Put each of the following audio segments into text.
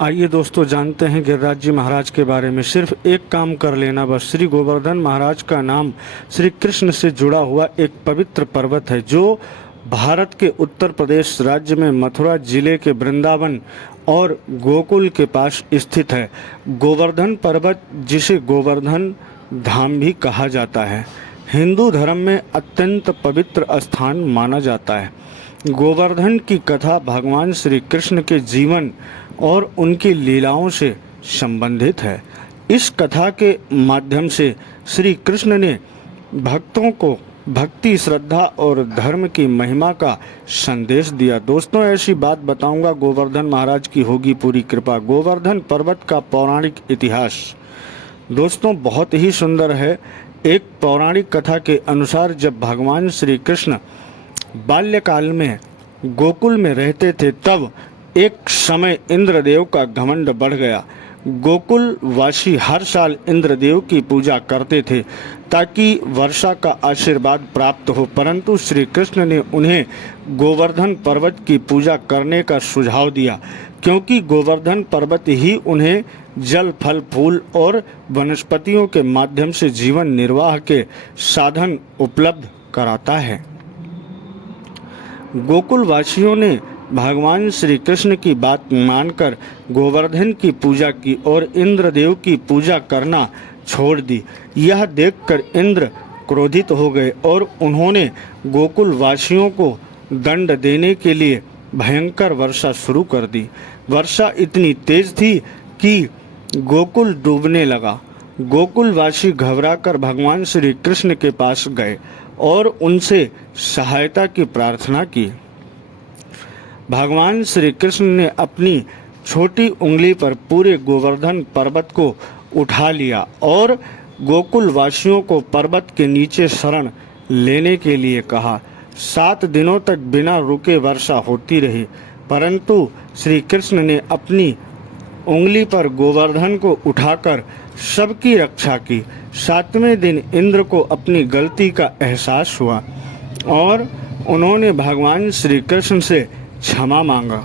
आइए दोस्तों जानते हैं गिरिराज जी महाराज के बारे में। सिर्फ एक काम कर लेना बस। श्री गोवर्धन महाराज का नाम श्री कृष्ण से जुड़ा हुआ एक पवित्र पर्वत है जो भारत के उत्तर प्रदेश राज्य में मथुरा जिले के वृंदावन और गोकुल के पास स्थित है। गोवर्धन पर्वत, जिसे गोवर्धन धाम भी कहा जाता है, हिंदू धर्म में अत्यंत पवित्र स्थान माना जाता है। गोवर्धन की कथा भगवान श्री कृष्ण के जीवन और उनकी लीलाओं से संबंधित है। इस कथा के माध्यम से श्री कृष्ण ने भक्तों को भक्ति, श्रद्धा और धर्म की महिमा का संदेश दिया। दोस्तों, ऐसी बात बताऊंगा, गोवर्धन महाराज की होगी पूरी कृपा। गोवर्धन पर्वत का पौराणिक इतिहास दोस्तों बहुत ही सुंदर है। एक पौराणिक कथा के अनुसार जब भगवान श्री कृष्ण बाल्यकाल में गोकुल में रहते थे, तब एक समय इंद्रदेव का घमंड बढ़ गया। गोकुल वासी हर साल इंद्रदेव की पूजा करते थे ताकि वर्षा का आशीर्वाद प्राप्त हो, परंतु श्री कृष्ण ने उन्हें गोवर्धन पर्वत की पूजा करने का सुझाव दिया, क्योंकि गोवर्धन पर्वत ही उन्हें जल, फल, फूल और वनस्पतियों के माध्यम से जीवन निर्वाह के साधन उपलब्ध कराता है। गोकुल वासियों ने भगवान श्री कृष्ण की बात मानकर गोवर्धन की पूजा की और इंद्रदेव की पूजा करना छोड़ दी। यह देखकर इंद्र क्रोधित हो गए और उन्होंने गोकुल वासियों को दंड देने के लिए भयंकर वर्षा शुरू कर दी। वर्षा इतनी तेज थी कि गोकुल डूबने लगा। गोकुलवासी घबराकर भगवान श्री कृष्ण के पास गए और उनसे सहायता की प्रार्थना की। भगवान श्री कृष्ण ने अपनी छोटी उंगली पर पूरे गोवर्धन पर्वत को उठा लिया और गोकुल वासियों को पर्वत के नीचे शरण लेने के लिए कहा। 7 दिनों तक बिना रुके वर्षा होती रही, परंतु श्री कृष्ण ने अपनी उंगली पर गोवर्धन को उठाकर सबकी रक्षा की। 7वें दिन इंद्र को अपनी गलती का एहसास हुआ और उन्होंने भगवान श्री कृष्ण से क्षमा मांगा।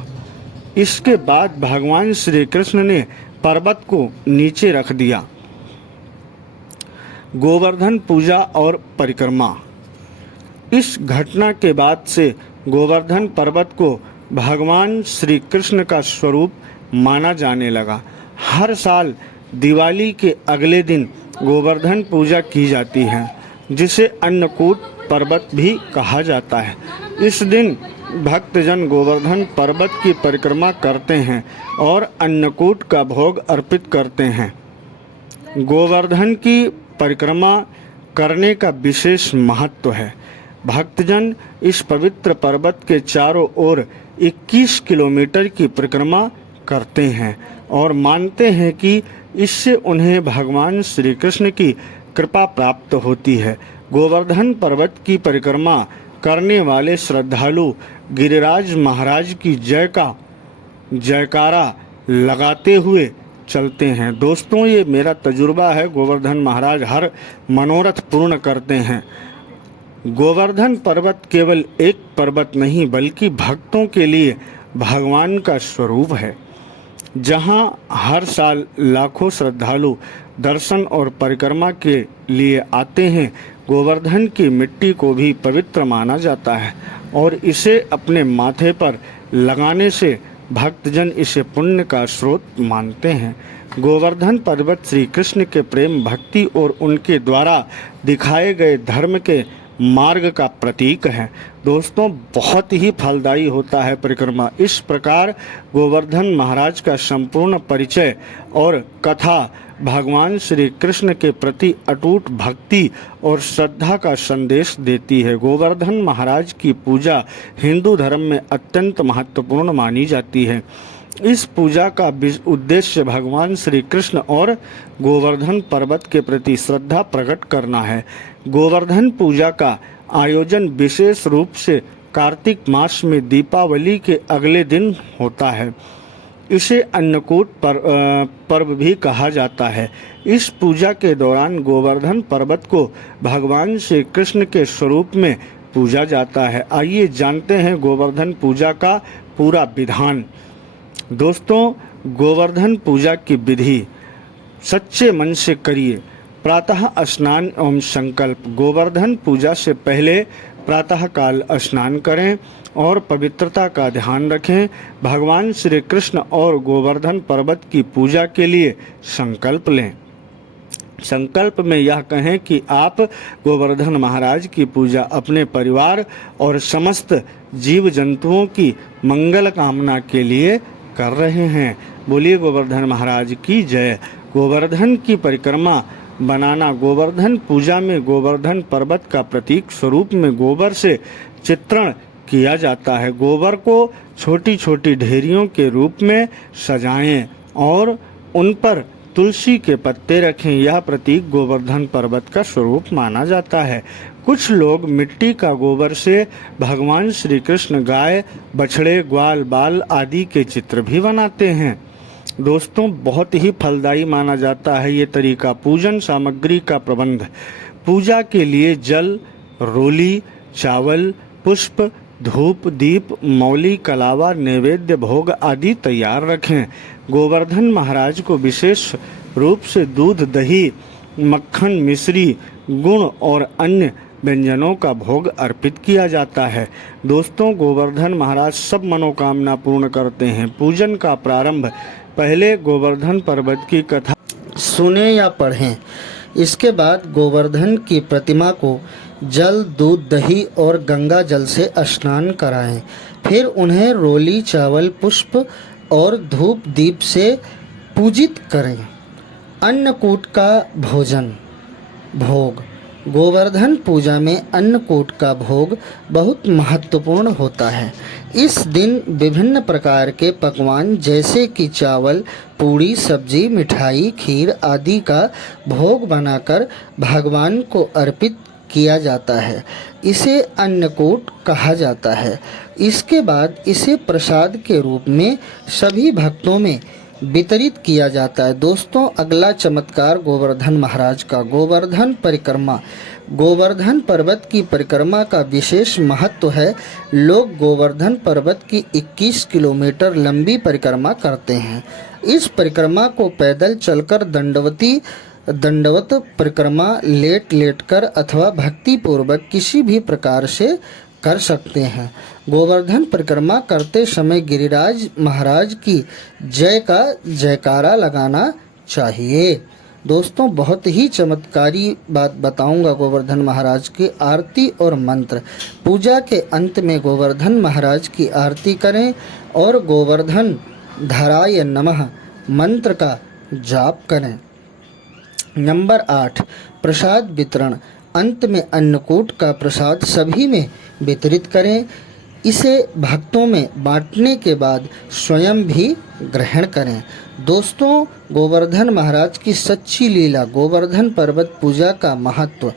इसके बाद भगवान श्री कृष्ण ने पर्वत को नीचे रख दिया। गोवर्धन पूजा और परिक्रमा। इस घटना के बाद से गोवर्धन पर्वत को भगवान श्री कृष्ण का स्वरूप माना जाने लगा। हर साल दिवाली के अगले दिन गोवर्धन पूजा की जाती है, जिसे अन्नकूट पर्वत भी कहा जाता है। इस दिन भक्तजन गोवर्धन पर्वत की परिक्रमा करते हैं और अन्नकूट का भोग अर्पित करते हैं। गोवर्धन की परिक्रमा करने का विशेष महत्व है। भक्तजन इस पवित्र पर्वत के चारों ओर 21 किलोमीटर की परिक्रमा करते हैं और मानते हैं कि इससे उन्हें भगवान श्री कृष्ण की कृपा प्राप्त होती है। गोवर्धन पर्वत की परिक्रमा करने वाले श्रद्धालु गिरिराज महाराज की जयकारा लगाते हुए चलते हैं। दोस्तों, ये मेरा तजुर्बा है। गोवर्धन महाराज हर मनोरथ पूर्ण करते हैं। गोवर्धन पर्वत केवल एक पर्वत नहीं, बल्कि भक्तों के लिए भगवान का स्वरूप है, जहां हर साल लाखों श्रद्धालु दर्शन और परिक्रमा के लिए आते हैं। गोवर्धन की मिट्टी को भी पवित्र माना जाता है और इसे अपने माथे पर लगाने से भक्तजन इसे पुण्य का स्रोत मानते हैं। गोवर्धन पर्वत श्री कृष्ण के प्रेम, भक्ति और उनके द्वारा दिखाए गए धर्म के मार्ग का प्रतीक है। दोस्तों, बहुत ही फलदायी होता है परिक्रमा। इस प्रकार गोवर्धन महाराज का संपूर्ण परिचय और कथा भगवान श्री कृष्ण के प्रति अटूट भक्ति और श्रद्धा का संदेश देती है। गोवर्धन महाराज की पूजा हिंदू धर्म में अत्यंत महत्वपूर्ण मानी जाती है। इस पूजा का उद्देश्य भगवान श्री कृष्ण और गोवर्धन पर्वत के प्रति श्रद्धा प्रकट करना है। गोवर्धन पूजा का आयोजन विशेष रूप से कार्तिक मास में दीपावली के अगले दिन होता है। इसे अन्नकूट पर्व भी कहा जाता है। इस पूजा के दौरान गोवर्धन पर्वत को भगवान श्री कृष्ण के स्वरूप में पूजा जाता है। आइए जानते हैं गोवर्धन पूजा का पूरा विधान। दोस्तों, गोवर्धन पूजा की विधि सच्चे मन से करिए। प्रातः स्नान एवं संकल्प। गोवर्धन पूजा से पहले प्रातः काल स्नान करें और पवित्रता का ध्यान रखें। भगवान श्री कृष्ण और गोवर्धन पर्वत की पूजा के लिए संकल्प लें। संकल्प में यह कहें कि आप गोवर्धन महाराज की पूजा अपने परिवार और समस्त जीव जंतुओं की मंगल कामना के लिए कर रहे हैं। बोलिए गोवर्धन महाराज की जय। गोवर्धन की परिक्रमा बनाना। गोवर्धन पूजा में गोवर्धन पर्वत का प्रतीक स्वरूप में गोबर से चित्रण किया जाता है। गोबर को छोटी छोटी ढेरियों के रूप में सजाएं और उन पर तुलसी के पत्ते रखें। यह प्रतीक गोवर्धन पर्वत का स्वरूप माना जाता है। कुछ लोग मिट्टी का गोबर से भगवान श्री कृष्ण गाय, बछड़े, ग्वाल, बाल आदि के चित्र भी बनाते हैं। दोस्तों, बहुत ही फलदायी माना जाता है ये तरीका। पूजन सामग्री का प्रबंध। पूजा के लिए जल, रोली, चावल, पुष्प, धूप, दीप, मौली, कलावा, नैवेद्य, भोग आदि तैयार रखें। गोवर्धन महाराज को विशेष रूप से दूध, दही, मक्खन, मिश्री, गुड़ और अन्य व्यंजनों का भोग अर्पित किया जाता है। दोस्तों, गोवर्धन महाराज सब मनोकामना पूर्ण करते हैं। पूजन का प्रारंभ। पहले गोवर्धन पर्वत की कथा सुने या पढ़ें। इसके बाद गोवर्धन की प्रतिमा को जल, दूध, दही और गंगा जल से स्नान कराएं। फिर उन्हें रोली, चावल, पुष्प और धूप दीप से पूजित करें। अन्नकूट का भोजन भोग। गोवर्धन पूजा में अन्नकूट का भोग बहुत महत्वपूर्ण होता है। इस दिन विभिन्न प्रकार के पकवान जैसे कि चावल, पूड़ी, सब्जी, मिठाई, खीर आदि का भोग बनाकर भगवान को अर्पित किया जाता है। इसे अन्नकूट कहा जाता है। इसके बाद इसे प्रसाद के रूप में सभी भक्तों में वितरित किया जाता है। दोस्तों, अगला चमत्कार गोवर्धन महाराज का। गोवर्धन परिक्रमा। गोवर्धन पर्वत की परिक्रमा का विशेष महत्व है। लोग गोवर्धन पर्वत की 21 किलोमीटर लंबी परिक्रमा करते हैं। इस परिक्रमा को पैदल चलकर दंडवत परिक्रमा, लेट लेट कर अथवा भक्ति पूर्वक किसी भी प्रकार से कर सकते हैं। गोवर्धन परिक्रमा करते समय गिरिराज महाराज की जय का जयकारा लगाना चाहिए। दोस्तों, बहुत ही चमत्कारी बात बताऊंगा गोवर्धन महाराज की आरती और मंत्र। पूजा के अंत में गोवर्धन महाराज की आरती करें और गोवर्धन धराय नमः मंत्र का जाप करें। नंबर 8, प्रसाद वितरण। अंत में अन्नकूट का प्रसाद सभी में वितरित करें। इसे भक्तों में बांटने के बाद स्वयं भी ग्रहण करें। दोस्तों, गोवर्धन महाराज की सच्ची लीला। गोवर्धन पर्वत पूजा का महत्व।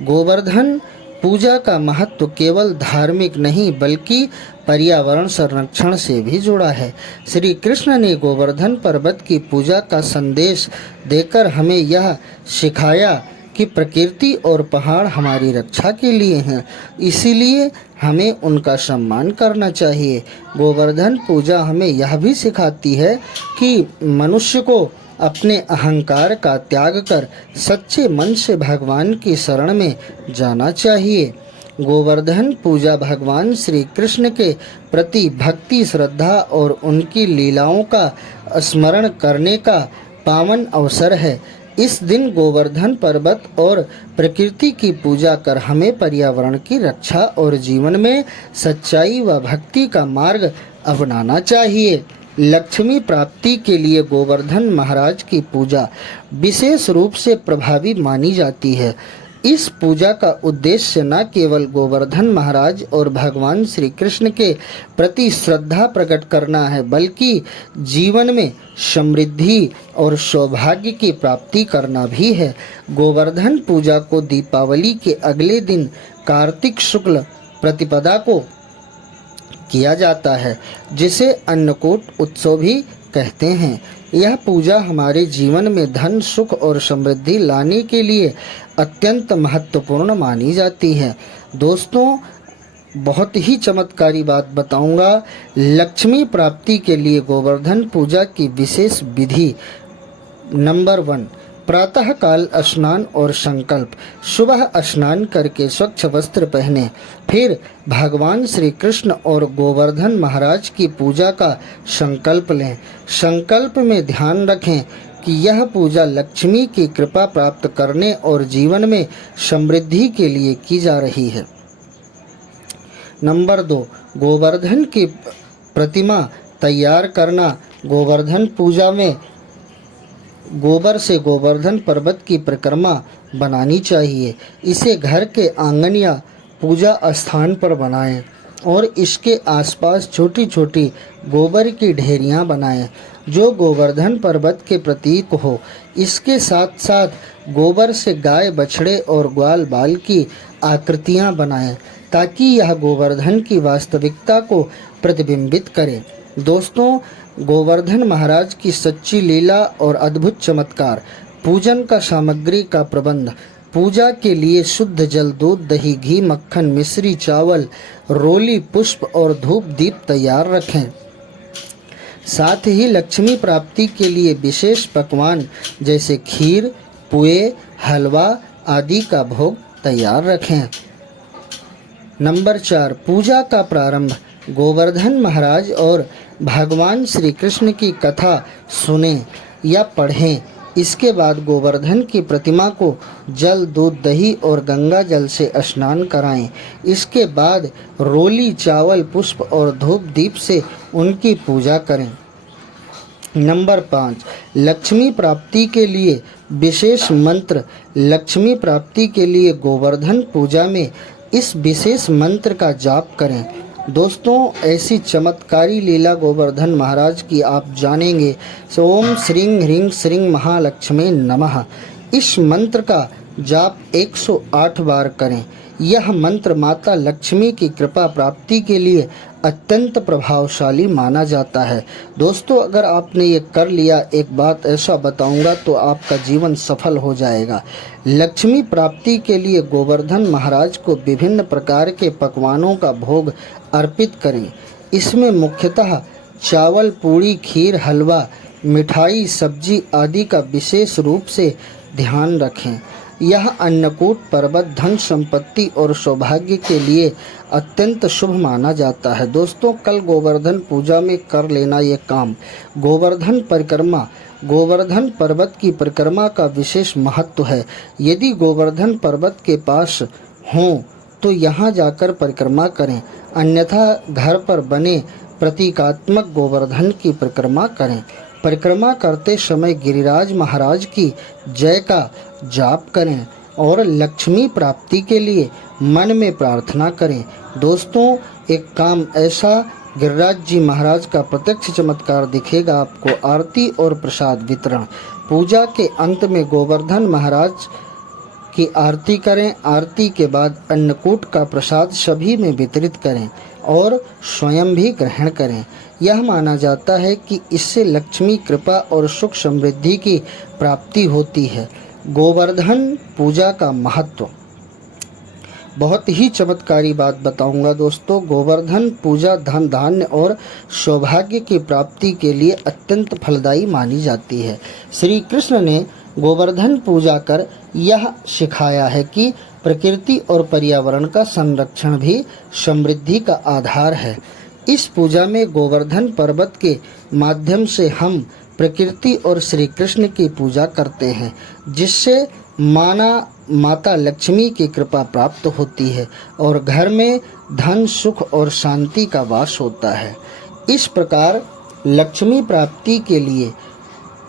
गोवर्धन पूजा का महत्व केवल धार्मिक नहीं बल्कि पर्यावरण संरक्षण से भी जुड़ा है। श्री कृष्ण ने गोवर्धन पर्वत की पूजा का संदेश देकर हमें यह सिखाया कि प्रकृति और पहाड़ हमारी रक्षा के लिए हैं, इसीलिए हमें उनका सम्मान करना चाहिए। गोवर्धन पूजा हमें यह भी सिखाती है कि मनुष्य को अपने अहंकार का त्याग कर सच्चे मन से भगवान की शरण में जाना चाहिए। गोवर्धन पूजा भगवान श्री कृष्ण के प्रति भक्ति, श्रद्धा और उनकी लीलाओं का स्मरण करने का पावन अवसर है। इस दिन गोवर्धन पर्वत और प्रकृति की पूजा कर हमें पर्यावरण की रक्षा और जीवन में सच्चाई व भक्ति का मार्ग अपनाना चाहिए। लक्ष्मी प्राप्ति के लिए गोवर्धन महाराज की पूजा विशेष रूप से प्रभावी मानी जाती है। इस पूजा का उद्देश्य न केवल गोवर्धन महाराज और भगवान श्री कृष्ण के प्रति श्रद्धा प्रकट करना है बल्कि जीवन में समृद्धि और सौभाग्य की प्राप्ति करना भी है। गोवर्धन पूजा को दीपावली के अगले दिन कार्तिक शुक्ल प्रतिपदा को किया जाता है, जिसे अन्नकूट उत्सव भी कहते हैं। यह पूजा हमारे जीवन में धन, सुख और समृद्धि लाने के लिए अत्यंत महत्वपूर्ण मानी जाती है। दोस्तों, बहुत ही चमत्कारी बात बताऊंगा। लक्ष्मी प्राप्ति के लिए गोवर्धन पूजा की विशेष विधि। नंबर 1, प्रातः काल स्नान और संकल्प। सुबह स्नान करके स्वच्छ वस्त्र पहने, फिर भगवान श्री कृष्ण और गोवर्धन महाराज की पूजा का संकल्प लें। संकल्प में ध्यान रखें कि यह पूजा लक्ष्मी की कृपा प्राप्त करने और जीवन में समृद्धि के लिए की जा रही है। नंबर 2, गोवर्धन की प्रतिमा तैयार करना। गोवर्धन पूजा में गोबर से गोवर्धन पर्वत की परिक्रमा बनानी चाहिए। इसे घर के आंगन या पूजा स्थान पर बनाएं और इसके आसपास छोटी छोटी गोबर की ढेरियां बनाएं जो गोवर्धन पर्वत के प्रतीक हो। इसके साथ साथ गोबर से गाय, बछड़े और ग्वाल बाल की आकृतियां बनाएं ताकि यह गोवर्धन की वास्तविकता को प्रतिबिंबित करे। दोस्तों, गोवर्धन महाराज की सच्ची लीला और अद्भुत चमत्कार। पूजन का सामग्री का प्रबंध। पूजा के लिए शुद्ध जल, दूध, दही, घी, मक्खन, मिश्री, चावल, रोली, पुष्प और धूप दीप तैयार रखें। साथ ही लक्ष्मी प्राप्ति के लिए विशेष पकवान जैसे खीर, पुए, हलवा आदि का भोग तैयार रखें। नंबर 4, पूजा का प्रारंभ। गोवर्धन महाराज और भगवान श्री कृष्ण की कथा सुने या पढ़ें। इसके बाद गोवर्धन की प्रतिमा को जल, दूध, दही और गंगा जल से स्नान कराएं। इसके बाद रोली, चावल, पुष्प और धूप दीप से उनकी पूजा करें। नंबर 5, लक्ष्मी प्राप्ति के लिए विशेष मंत्र। लक्ष्मी प्राप्ति के लिए गोवर्धन पूजा में इस विशेष मंत्र का जाप करें। दोस्तों, ऐसी चमत्कारी लीला गोवर्धन महाराज की आप जानेंगे। ओम श्रीं ह्रीं श्रीं महालक्ष्मी नमः। इस मंत्र का जाप 108 बार करें। यह मंत्र माता लक्ष्मी की कृपा प्राप्ति के लिए अत्यंत प्रभावशाली माना जाता है। दोस्तों, अगर आपने ये कर लिया, एक बात ऐसा बताऊंगा तो आपका जीवन सफल हो जाएगा। लक्ष्मी प्राप्ति के लिए गोवर्धन महाराज को विभिन्न प्रकार के पकवानों का भोग अर्पित करें। इसमें मुख्यतः चावल, पूड़ी, खीर, हलवा, मिठाई, सब्जी आदि का विशेष रूप से ध्यान रखें। यह अन्नकूट पर्वत धन संपत्ति और सौभाग्य के लिए अत्यंत शुभ माना जाता है। दोस्तों, कल गोवर्धन पूजा में कर लेना ये काम। गोवर्धन परिक्रमा। गोवर्धन पर्वत की परिक्रमा का विशेष महत्व है। यदि गोवर्धन पर्वत के पास हों तो यहाँ जाकर परिक्रमा करें, अन्यथा घर पर बने प्रतीकात्मक गोवर्धन की परिक्रमा करें। परिक्रमा करते समय गिरिराज महाराज की जय का जाप करें और लक्ष्मी प्राप्ति के लिए मन में प्रार्थना करें। दोस्तों, एक काम ऐसा, गिरिराज जी महाराज का प्रत्यक्ष चमत्कार दिखेगा आपको। आरती और प्रसाद वितरण। पूजा के अंत में गोवर्धन महाराज की आरती करें। आरती के बाद अन्नकूट का प्रसाद सभी में वितरित करें और स्वयं भी ग्रहण करें। यह माना जाता है कि इससे लक्ष्मी कृपा और सुख समृद्धि की प्राप्ति होती है। गोवर्धन पूजा का महत्व। बहुत ही चमत्कारी बात बताऊंगा दोस्तों। गोवर्धन पूजा धन, धान्य और सौभाग्य की प्राप्ति के लिए अत्यंत फलदायी मानी जाती है। श्री कृष्ण ने गोवर्धन पूजा कर यह सिखाया है कि प्रकृति और पर्यावरण का संरक्षण भी समृद्धि का आधार है। इस पूजा में गोवर्धन पर्वत के माध्यम से हम प्रकृति और श्री कृष्ण की पूजा करते हैं, जिससे माता लक्ष्मी की कृपा प्राप्त होती है और घर में धन, सुख और शांति का वास होता है। इस प्रकार लक्ष्मी प्राप्ति के लिए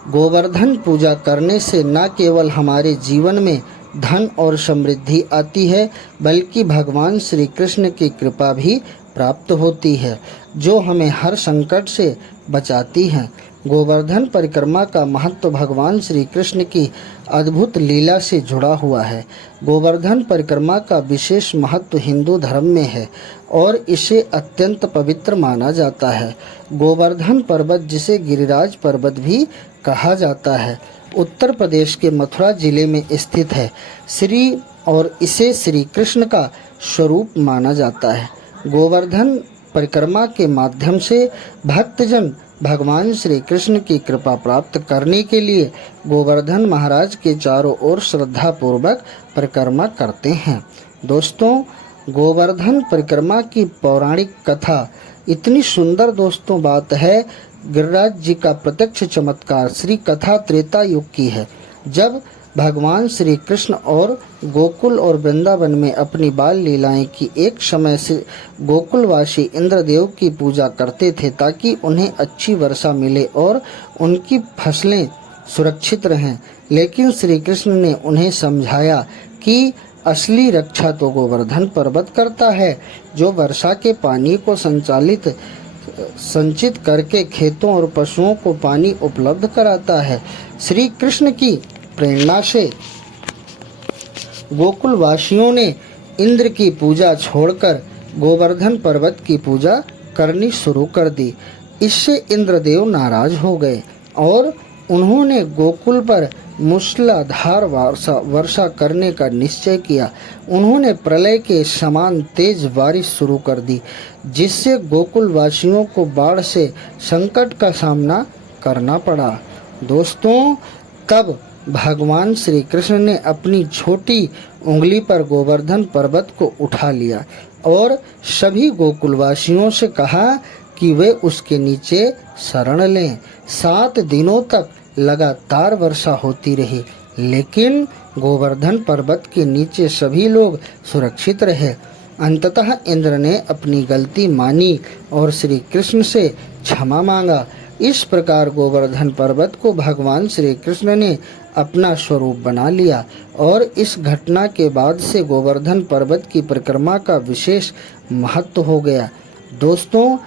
गोवर्धन पूजा करने से न केवल हमारे जीवन में धन और समृद्धि आती है, बल्कि भगवान श्री कृष्ण की कृपा भी प्राप्त होती है, जो हमें हर संकट से बचाती है। गोवर्धन परिक्रमा का महत्व भगवान श्री कृष्ण की अद्भुत लीला से जुड़ा हुआ है। गोवर्धन परिक्रमा का विशेष महत्व हिंदू धर्म में है और इसे अत्यंत पवित्र माना जाता है। गोवर्धन पर्वत, जिसे गिरिराज पर्वत भी कहा जाता है, उत्तर प्रदेश के मथुरा जिले में स्थित है। इसे श्री कृष्ण का स्वरूप माना जाता है। गोवर्धन परिक्रमा के माध्यम से भक्तजन भगवान श्री कृष्ण की कृपा प्राप्त करने के लिए गोवर्धन महाराज के चारों ओर श्रद्धा पूर्वक परिक्रमा करते हैं। दोस्तों, गोवर्धन परिक्रमा की पौराणिक कथा इतनी सुंदर दोस्तों बात है। गिरिराज जी का प्रत्यक्ष चमत्कार श्री कथा त्रेता युग की है, जब भगवान श्री कृष्ण और गोकुल और वृंदावन में अपनी बाल लीलाएं की एक समय से गोकुलवासी इंद्रदेव की पूजा करते थे ताकि उन्हें अच्छी वर्षा मिले और उनकी फसलें सुरक्षित रहें। लेकिन श्री कृष्ण ने उन्हें समझाया कि असली रक्षा तो गोवर्धन पर्वत करता है, जो वर्षा के पानी को संचित करके खेतों और पशुओं को पानी उपलब्ध कराता है। श्री कृष्ण की प्रेरणा से गोकुलवासियों ने इंद्र की पूजा छोड़कर गोवर्धन पर्वत की पूजा करनी शुरू कर दी। इससे इंद्रदेव नाराज हो गए और उन्होंने गोकुल पर मूसलाधार वर्षा करने का निश्चय किया। उन्होंने प्रलय के समान तेज बारिश शुरू कर दी, जिससे गोकुलवासियों को बाढ़ से संकट का सामना करना पड़ा। दोस्तों, तब भगवान श्री कृष्ण ने अपनी छोटी उंगली पर गोवर्धन पर्वत को उठा लिया और सभी गोकुलवासियों से कहा कि वे उसके नीचे शरण लें। 7 दिनों तक लगातार वर्षा होती रही, लेकिन गोवर्धन पर्वत के नीचे सभी लोग सुरक्षित रहे। अंततः इंद्र ने अपनी गलती मानी और श्री कृष्ण से क्षमा मांगा। इस प्रकार गोवर्धन पर्वत को भगवान श्री कृष्ण ने अपना स्वरूप बना लिया और इस घटना के बाद से गोवर्धन पर्वत की परिक्रमा का विशेष महत्व हो गया। दोस्तों,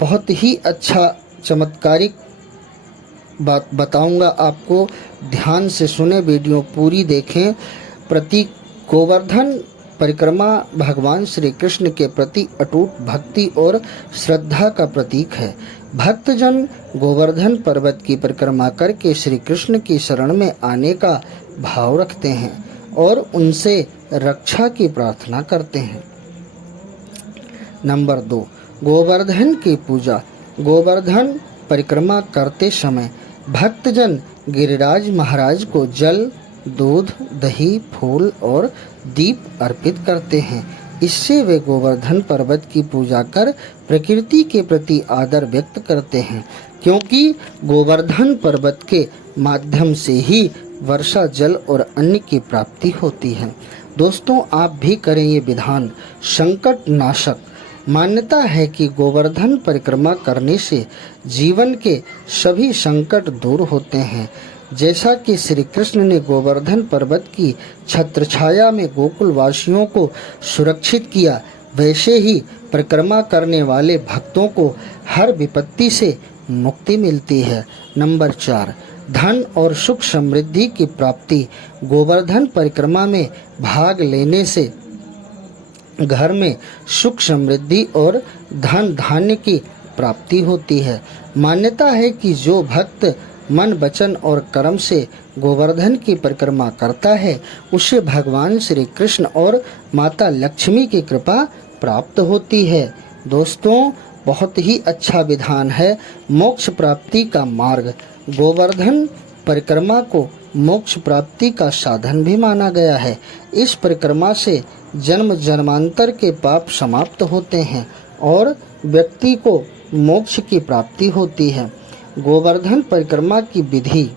बहुत ही अच्छा चमत्कारिक बात बताऊंगा आपको, ध्यान से सुने, वीडियो पूरी देखें। प्रतीक गोवर्धन परिक्रमा भगवान श्री कृष्ण के प्रति अटूट भक्ति और श्रद्धा का प्रतीक है। भक्तजन गोवर्धन पर्वत की परिक्रमा करके श्री कृष्ण की शरण में आने का भाव रखते हैं और उनसे रक्षा की प्रार्थना करते हैं। नंबर 2, गोवर्धन की पूजा। गोवर्धन परिक्रमा करते समय भक्तजन गिरिराज महाराज को जल, दूध, दही, फूल और दीप अर्पित करते हैं। इससे वे गोवर्धन पर्वत की पूजा कर प्रकृति के प्रति आदर व्यक्त करते हैं, क्योंकि गोवर्धन पर्वत के माध्यम से ही वर्षा जल और अन्न की प्राप्ति होती है। दोस्तों, आप भी करें ये विधान संकट नाशक। मान्यता है कि गोवर्धन परिक्रमा करने से जीवन के सभी संकट दूर होते हैं। जैसा कि श्री कृष्ण ने गोवर्धन पर्वत की छत्रछाया में गोकुलवासियों को सुरक्षित किया, वैसे ही परिक्रमा करने वाले भक्तों को हर विपत्ति से मुक्ति मिलती है। नंबर 4, धन और सुख समृद्धि की प्राप्ति। गोवर्धन परिक्रमा में भाग लेने से घर में सुख समृद्धि और धन धान्य की प्राप्ति होती है। मान्यता है कि जो भक्त मन, वचन और कर्म से गोवर्धन की परिक्रमा करता है, उसे भगवान श्री कृष्ण और माता लक्ष्मी की कृपा प्राप्त होती है। दोस्तों, बहुत ही अच्छा विधान है मोक्ष प्राप्ति का मार्ग। गोवर्धन परिक्रमा को मोक्ष प्राप्ति का साधन भी माना गया है। इस परिक्रमा से जन्म जन्मांतर के पाप समाप्त होते हैं और व्यक्ति को मोक्ष की प्राप्ति होती है। गोवर्धन परिक्रमा की विधि।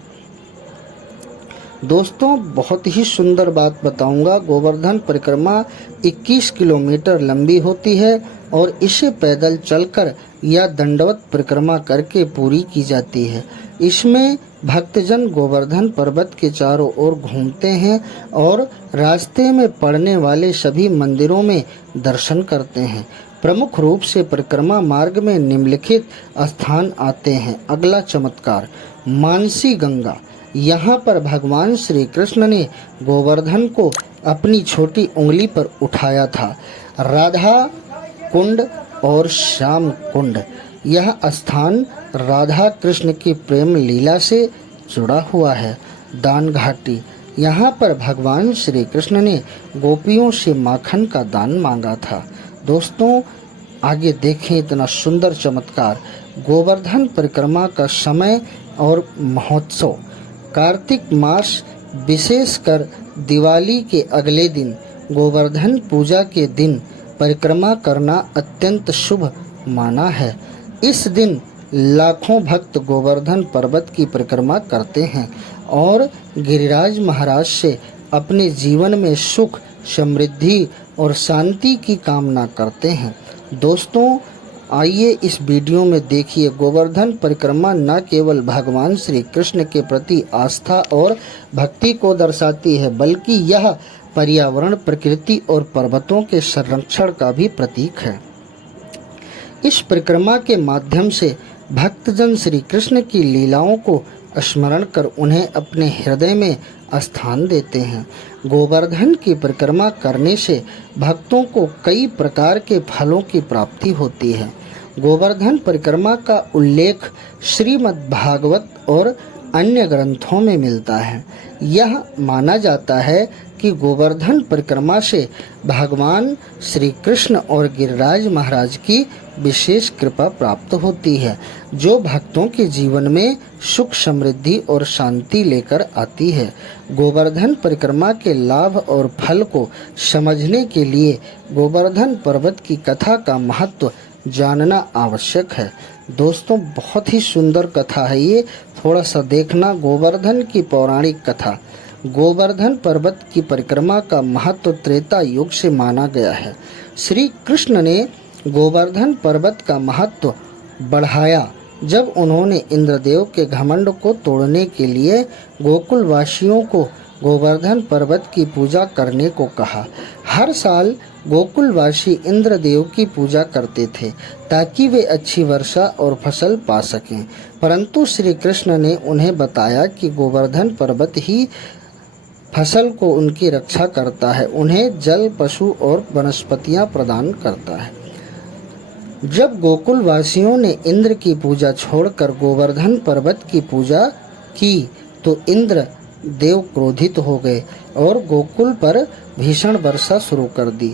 दोस्तों, बहुत ही सुंदर बात बताऊंगा। गोवर्धन परिक्रमा 21 किलोमीटर लंबी होती है और इसे पैदल चलकर या दंडवत परिक्रमा करके पूरी की जाती है। इसमें भक्तजन गोवर्धन पर्वत के चारों ओर घूमते हैं और रास्ते में पड़ने वाले सभी मंदिरों में दर्शन करते हैं। प्रमुख रूप से परिक्रमा मार्ग में निम्नलिखित स्थान आते हैं। अगला चमत्कार, मानसी गंगा। यहाँ पर भगवान श्री कृष्ण ने गोवर्धन को अपनी छोटी उंगली पर उठाया था। राधा कुंड और श्याम कुंड, यह स्थान राधा कृष्ण की प्रेम लीला से जुड़ा हुआ है। दान घाटी, यहाँ पर भगवान श्री कृष्ण ने गोपियों से माखन का दान मांगा था। दोस्तों आगे देखें इतना सुंदर चमत्कार। गोवर्धन परिक्रमा का समय और महोत्सव। कार्तिक मास विशेषकर दिवाली के अगले दिन गोवर्धन पूजा के दिन परिक्रमा करना अत्यंत शुभ माना है। इस दिन लाखों भक्त गोवर्धन पर्वत की परिक्रमा करते हैं और गिरिराज महाराज से अपने जीवन में सुख, समृद्धि और शांति की कामना करते हैं। दोस्तों आइए इस वीडियो में देखिए, गोवर्धन परिक्रमा न केवल भगवान श्री कृष्ण के प्रति आस्था और भक्ति को दर्शाती है, बल्कि यह पर्यावरण, प्रकृति और पर्वतों के संरक्षण का भी प्रतीक है। इस परिक्रमा के माध्यम से भक्तजन श्री कृष्ण की लीलाओं को स्मरण कर उन्हें अपने हृदय में स्थान देते हैं। गोवर्धन की परिक्रमा करने से भक्तों को कई प्रकार के फलों की प्राप्ति होती है। गोवर्धन परिक्रमा का उल्लेख श्रीमद् भागवत और अन्य ग्रंथों में मिलता है। यह माना जाता है कि गोवर्धन परिक्रमा से भगवान श्री कृष्ण और गिरिराज महाराज की विशेष कृपा प्राप्त होती है, जो भक्तों के जीवन में सुख, समृद्धि और शांति लेकर आती है। गोवर्धन परिक्रमा के लाभ और फल को समझने के लिए गोवर्धन पर्वत की कथा का महत्व जानना आवश्यक है। दोस्तों बहुत ही सुंदर कथा है ये, थोड़ा सा देखना। गोवर्धन की पौराणिक कथा। गोवर्धन पर्वत की परिक्रमा का महत्व त्रेता युग से माना गया है। श्री कृष्ण ने गोवर्धन पर्वत का महत्व बढ़ाया जब उन्होंने इंद्रदेव के घमंड को तोड़ने के लिए गोकुलवासियों को गोवर्धन पर्वत की पूजा करने को कहा। हर साल गोकुलवासी इंद्रदेव की पूजा करते थे ताकि वे अच्छी वर्षा और फसल पा सकें, परंतु श्री कृष्ण ने उन्हें बताया कि गोवर्धन पर्वत ही फसल को उनकी रक्षा करता है, उन्हें जल, पशु और वनस्पतियां प्रदान करता है। जब गोकुलवासियों ने इंद्र की पूजा छोड़कर गोवर्धन पर्वत की पूजा की तो इंद्र देव क्रोधित हो गए और गोकुल पर भीषण वर्षा शुरू कर दी।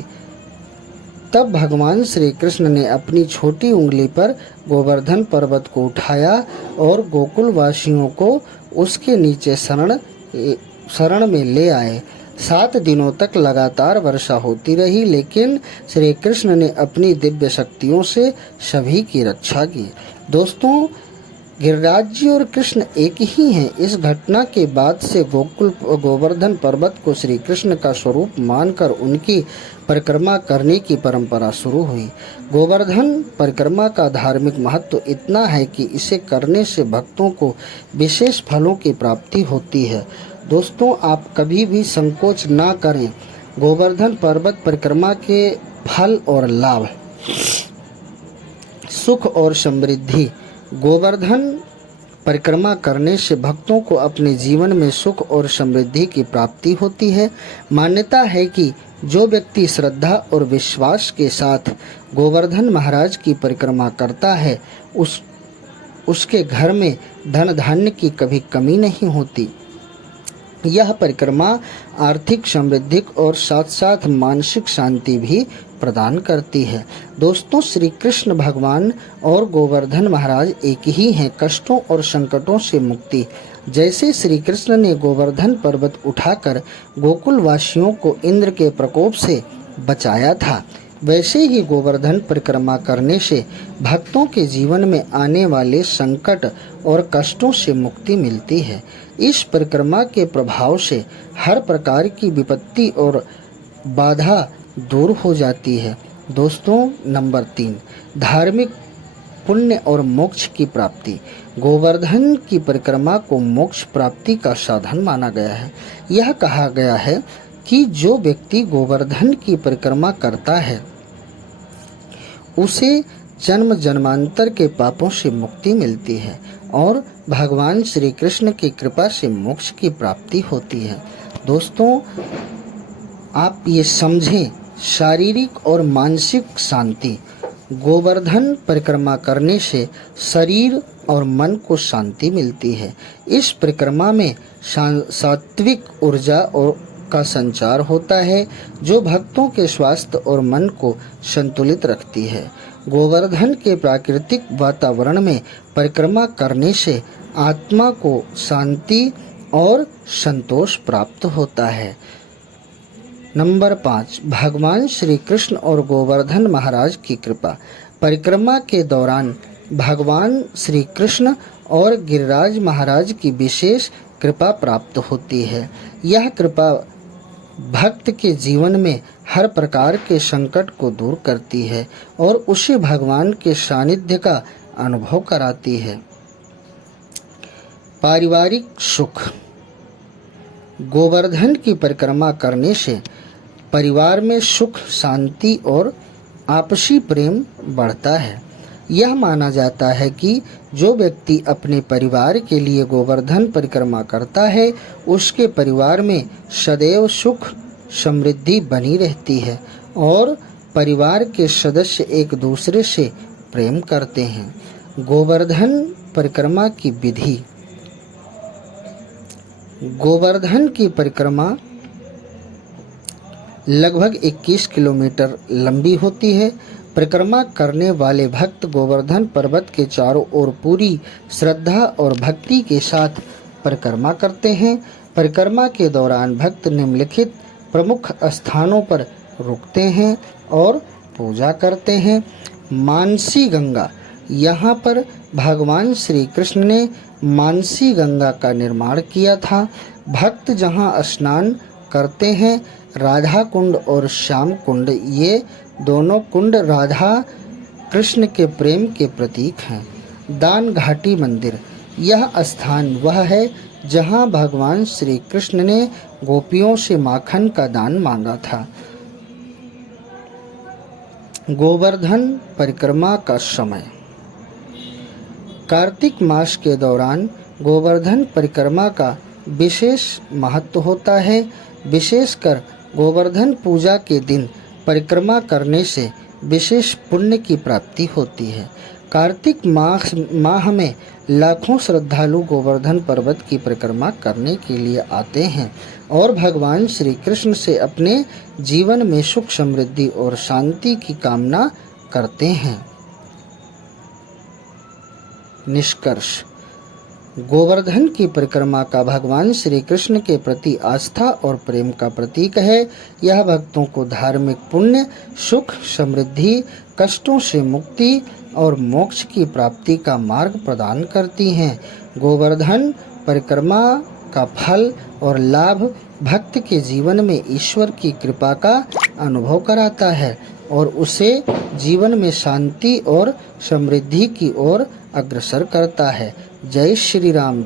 तब भगवान श्री कृष्ण ने अपनी छोटी उंगली पर गोवर्धन पर्वत को उठाया और गोकुलवासियों को उसके नीचे शरण में ले आए। 7 दिनों तक लगातार वर्षा होती रही, लेकिन श्री कृष्ण ने अपनी दिव्य शक्तियों से सभी की रक्षा की। दोस्तों गिरिराज जी और कृष्ण एक ही हैं। इस घटना के बाद से गोवर्धन पर्वत को श्री कृष्ण का स्वरूप मानकर उनकी परिक्रमा करने की परंपरा शुरू हुई। गोवर्धन परिक्रमा का धार्मिक महत्व इतना है कि इसे करने से भक्तों को विशेष फलों की प्राप्ति होती है। दोस्तों आप कभी भी संकोच ना करें। गोवर्धन पर्वत परिक्रमा के फल और लाभ। सुख और समृद्धि। गोवर्धन परिक्रमा करने से भक्तों को अपने जीवन में सुख और समृद्धि की प्राप्ति होती है। मान्यता है कि जो व्यक्ति श्रद्धा और विश्वास के साथ गोवर्धन महाराज की परिक्रमा करता है उसके घर में धन धान्य की कभी कमी नहीं होती। यह परिक्रमा आर्थिक समृद्धि और साथ साथ मानसिक शांति भी प्रदान करती है। दोस्तों श्री कृष्ण भगवान और गोवर्धन महाराज एक ही हैं। कष्टों और संकटों से मुक्ति। जैसे श्री कृष्ण ने गोवर्धन पर्वत उठाकर गोकुलवासियों को इंद्र के प्रकोप से बचाया था, वैसे ही गोवर्धन परिक्रमा करने से भक्तों के जीवन में आने वाले संकट और कष्टों से मुक्ति मिलती है। इस परिक्रमा के प्रभाव से हर प्रकार की विपत्ति और बाधा दूर हो जाती है। दोस्तों नंबर 3, धार्मिक पुण्य और मोक्ष की प्राप्ति। गोवर्धन की परिक्रमा को मोक्ष प्राप्ति का साधन माना गया है। यह कहा गया है कि जो व्यक्ति गोवर्धन की परिक्रमा करता है उसे जन्म जन्मांतर के पापों से मुक्ति मिलती है और भगवान श्री कृष्ण की कृपा से मोक्ष की प्राप्ति होती है। दोस्तों आप ये समझें, शारीरिक और मानसिक शांति। गोवर्धन परिक्रमा करने से शरीर और मन को शांति मिलती है। इस परिक्रमा में सात्विक ऊर्जा और का संचार होता है जो भक्तों के स्वास्थ्य और मन को संतुलित रखती है। गोवर्धन के प्राकृतिक वातावरण में परिक्रमा करने से आत्मा को शांति और संतोष प्राप्त होता है। नंबर 5, भगवान श्री कृष्ण और गोवर्धन महाराज की कृपा। परिक्रमा के दौरान भगवान श्री कृष्ण और गिरिराज महाराज की विशेष कृपा प्राप्त होती है। यह कृपा भक्त के जीवन में हर प्रकार के संकट को दूर करती है और उसे भगवान के सानिध्य का अनुभव कराती है। पारिवारिक सुख। गोवर्धन की परिक्रमा करने से परिवार में सुख, शांति और आपसी प्रेम बढ़ता है। यह माना जाता है कि जो व्यक्ति अपने परिवार के लिए गोवर्धन परिक्रमा करता है उसके परिवार में सदैव सुख समृद्धि बनी रहती है और परिवार के सदस्य एक दूसरे से प्रेम करते हैं। गोवर्धन परिक्रमा की विधि। गोवर्धन की परिक्रमा लगभग 21 किलोमीटर लंबी होती है। परिक्रमा करने वाले भक्त गोवर्धन पर्वत के चारों ओर पूरी श्रद्धा और भक्ति के साथ परिक्रमा करते हैं। परिक्रमा के दौरान भक्त निम्नलिखित प्रमुख स्थानों पर रुकते हैं और पूजा करते हैं। मानसी गंगा। यहाँ पर भगवान श्री कृष्ण ने मानसी गंगा का निर्माण किया था। भक्त जहाँ स्नान करते हैं राधा कुंड और श्याम कुंड, ये दोनों कुंड राधा कृष्ण के प्रेम के प्रतीक हैं। दान घाटी मंदिर। यह स्थान वह है जहाँ भगवान श्री कृष्ण ने गोपियों से माखन का दान मांगा था। गोवर्धन परिक्रमा का समय। कार्तिक मास के दौरान गोवर्धन परिक्रमा का विशेष महत्व होता है। विशेषकर गोवर्धन पूजा के दिन परिक्रमा करने से विशेष पुण्य की प्राप्ति होती है। कार्तिक माह में लाखों श्रद्धालु गोवर्धन पर्वत की परिक्रमा करने के लिए आते हैं और भगवान श्री कृष्ण से अपने जीवन में सुख, समृद्धि और शांति की कामना करते हैं। निष्कर्ष। गोवर्धन की परिक्रमा का भगवान श्री कृष्ण के प्रति आस्था और प्रेम का प्रतीक है। यह भक्तों को धार्मिक पुण्य, सुख, समृद्धि, कष्टों से मुक्ति और मोक्ष की प्राप्ति का मार्ग प्रदान करती हैं। गोवर्धन परिक्रमा का फल और लाभ भक्त के जीवन में ईश्वर की कृपा का अनुभव कराता है और उसे जीवन में शांति और समृद्धि की ओर अग्रसर करता है। जय श्री राम।